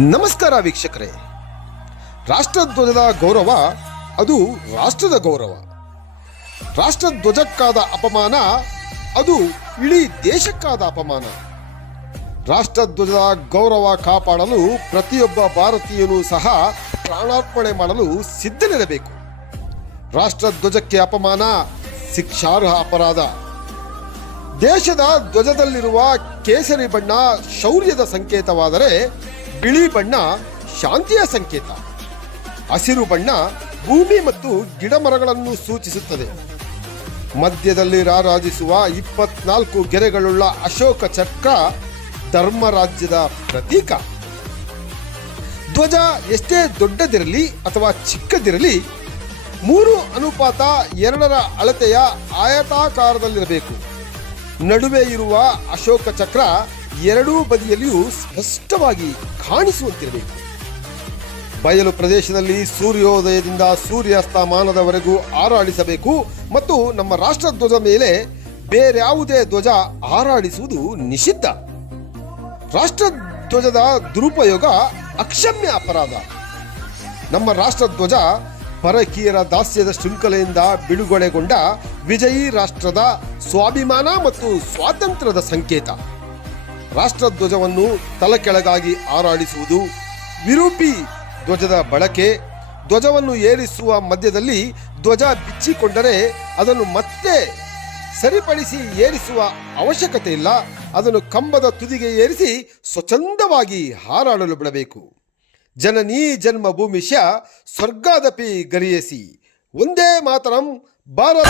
ನಮಸ್ಕಾರ ವೀಕ್ಷಕರೇ. ರಾಷ್ಟ್ರಧ್ವಜದ ಗೌರವ ಅದು ರಾಷ್ಟ್ರದ ಗೌರವ. ರಾಷ್ಟ್ರಧ್ವಜಕ್ಕಾದ ಅಪಮಾನ ಅದು ಇಡೀ ದೇಶಕ್ಕಾದ ಅಪಮಾನ. ರಾಷ್ಟ್ರಧ್ವಜದ ಗೌರವ ಕಾಪಾಡಲು ಪ್ರತಿಯೊಬ್ಬ ಭಾರತೀಯನೂ ಸಹ ಪ್ರಾಣಾರ್ಪಣೆ ಮಾಡಲು ಸಿದ್ಧನಿರಬೇಕು. ರಾಷ್ಟ್ರಧ್ವಜಕ್ಕೆ ಅಪಮಾನ ಶಿಕ್ಷಾರ್ಹ ಅಪರಾಧ. ದೇಶದ ಧ್ವಜದಲ್ಲಿರುವ ಕೇಸರಿ ಬಣ್ಣ ಶೌರ್ಯದ ಸಂಕೇತವಾದರೆ ಬಿಳಿ ಬಣ್ಣ ಶಾಂತಿಯ ಸಂಕೇತ. ಹಸಿರು ಬಣ್ಣ ಭೂಮಿ ಮತ್ತು ಗಿಡಮರಗಳನ್ನು ಸೂಚಿಸುತ್ತದೆ. ಮಧ್ಯದಲ್ಲಿ ರಾರಾಜಿಸುವ 24 ಗೆರೆಗಳುಳ್ಳ ಅಶೋಕ ಚಕ್ರ ಧರ್ಮರಾಜ್ಯದ ಪ್ರತೀಕ. ಧ್ವಜ ಎಷ್ಟೇ ದೊಡ್ಡದಿರಲಿ ಅಥವಾ ಚಿಕ್ಕದಿರಲಿ 3:2 ಅಳತೆಯ ಆಯತಾಕಾರದಲ್ಲಿರಬೇಕು. ನಡುವೆ ಇರುವ ಅಶೋಕ ಚಕ್ರ ಎರಡೂ ಬದಿಯಲ್ಲಿಯೂ ಸ್ಪಷ್ಟವಾಗಿ ಕಾಣಿಸುವಂತಿರಬೇಕು. ಬಯಲು ಪ್ರದೇಶದಲ್ಲಿ ಸೂರ್ಯೋದಯದಿಂದ ಸೂರ್ಯಾಸ್ತಮಾನದವರೆಗೂ ಹಾರಾಡಿಸಬೇಕು ಮತ್ತು ನಮ್ಮ ರಾಷ್ಟ್ರಧ್ವಜ ಮೇಲೆ ಬೇರ್ಯಾವುದೇ ಧ್ವಜ ಹಾರಾಡಿಸುವುದು ನಿಷಿದ್ಧ. ರಾಷ್ಟ್ರಧ್ವಜದ ದುರುಪಯೋಗ ಅಕ್ಷಮ್ಯ ಅಪರಾಧ. ನಮ್ಮ ರಾಷ್ಟ್ರಧ್ವಜ ಪರಕೀಯರ ದಾಸ್ಯದ ಶೃಂಖಲೆಯಿಂದ ಬಿಡುಗಡೆಗೊಂಡ ವಿಜಯೀ ರಾಷ್ಟ್ರದ ಸ್ವಾಭಿಮಾನ ಮತ್ತು ಸ್ವಾತಂತ್ರ್ಯದ ಸಂಕೇತ. ರಾಷ್ಟ್ರಧ್ವಜವನ್ನು ತಲೆಕೆಳಗಾಗಿ ಹಾರಾಡಿಸುವುದು, ವಿರೂಪಿ ಧ್ವಜದ ಬಳಕೆ, ಧ್ವಜವನ್ನು ಏರಿಸುವ ಮಧ್ಯದಲ್ಲಿ ಧ್ವಜ ಬಿಚ್ಚಿಕೊಂಡರೆ ಅದನ್ನು ಮತ್ತೆ ಸರಿಪಡಿಸಿ ಏರಿಸುವ ಅವಶ್ಯಕತೆ ಇಲ್ಲ. ಅದನ್ನು ಕಂಬದ ತುದಿಗೆ ಏರಿಸಿ ಸ್ವಚ್ಛಂದವಾಗಿ ಹಾರಾಡಲು ಬಿಡಬೇಕು. ಜನನೀ ಜನ್ಮಭೂಮಿಶ್ಯ ಸ್ವರ್ಗಾದಪಿ ಗರಿಯಸಿ. ಒಂದೇ ಮಾತರಂ. ಭಾರತ